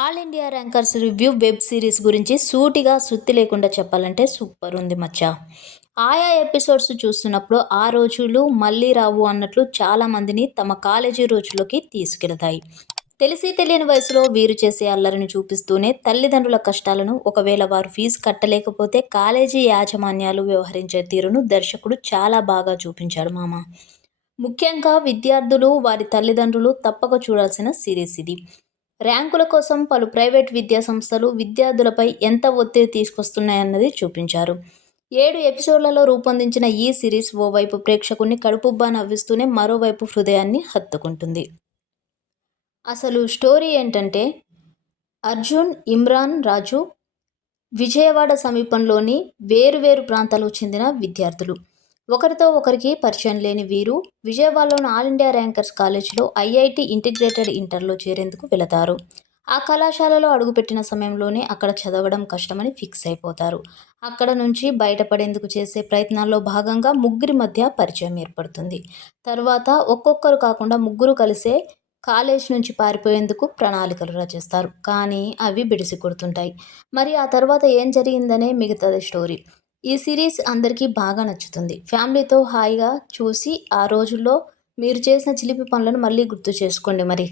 All India rankers review web series గురించి సూటిగా సుత్తి లేకుండా చెప్పాలంటే సూపర్ ఉంది మచ్చా. ఆయా ఎపిసోడ్స్ చూస్తున్నప్పుడు ఆ రోజులు మళ్ళీ రావు అన్నట్లు చాలామందిని తమ కాలేజీ రోజుల్లోకి తీసుకెళతాయి. తెలిసి తెలియని వయసులో వీరు చేసే అల్లరిని చూపిస్తూనే తల్లిదండ్రుల కష్టాలను, ఒకవేళ వారు ఫీజు కట్టలేకపోతే కాలేజీ యాజమాన్యాలు వ్యవహరించే తీరును దర్శకుడు చాలా బాగా చూపించాడు మామ. ముఖ్యంగా విద్యార్థులు, వారి తల్లిదండ్రులు తప్పక చూడాల్సిన సిరీస్ ఇది. ర్యాంకుల కోసం పలు ప్రైవేట్ విద్యా సంస్థలు విద్యార్థులపై ఎంత ఒత్తిడి తీసుకొస్తున్నాయన్నది చూపించారు. 7 ఎపిసోడ్లలో రూపొందించిన ఈ సిరీస్ ఓవైపు ప్రేక్షకుణ్ణి కడుపుబ్బా నవ్విస్తూనే మరోవైపు హృదయాన్ని హత్తుకుంటుంది. అసలు స్టోరీ ఏంటంటే, అర్జున్, ఇమ్రాన్, రాజు విజయవాడ సమీపంలోని వేరువేరు ప్రాంతాలకు చెందిన విద్యార్థులు. ఒకరితో ఒకరికి పరిచయం లేని వీరు విజయవాడలోని ఆల్ ఇండియా ర్యాంకర్స్ కాలేజీలో ఐఐటి ఇంటిగ్రేటెడ్ ఇంటర్లో చేరేందుకు వెళతారు. ఆ కళాశాలలో అడుగుపెట్టిన సమయంలోనే అక్కడ చదవడం కష్టమని ఫిక్స్ అయిపోతారు. అక్కడ నుంచి బయటపడేందుకు చేసే ప్రయత్నాల్లో భాగంగా ముగ్గురి మధ్య పరిచయం ఏర్పడుతుంది. తర్వాత ఒక్కొక్కరు కాకుండా ముగ్గురు కలిసే కాలేజ్ నుంచి పారిపోయేందుకు ప్రణాళికలు రచిస్తారు. కానీ అవి బెడిసి కొడుతుంటాయి. మరి ఆ తర్వాత ఏం జరిగిందనే మిగతాది స్టోరీ. ఈ సిరీస్ అందరికీ బాగా నచ్చుతుంది. ఫ్యామిలీతో హాయిగా చూసి ఆ రోజుల్లో మీరు చేసిన చిలిపి పనులను మళ్ళీ గుర్తు చేసుకోండి మరి.